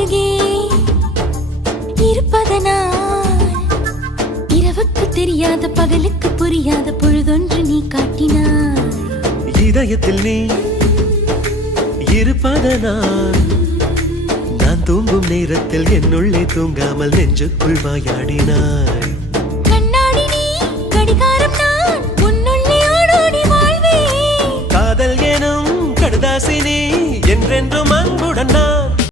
அருகே இருப்பதனால் இரவுக்கு தெரியாத பகலுக்கு புரியாத பொழுதொன்று நீ காட்டினாய். இதயத்தில் நீ இருப்பதனால் நான் தூங்கும் நேரத்தில் என்னுள்ளே தூங்காமல் நெஞ்சுக்குள் வாயாடினாய். கண்ணாடி நீ கடிகாரம் நான் உன்னுள்ளே ஓடோடி வாழ்வேன். காதல் எனும் கடுதாசி நீ என்றென்றும் அன்புடன் நான்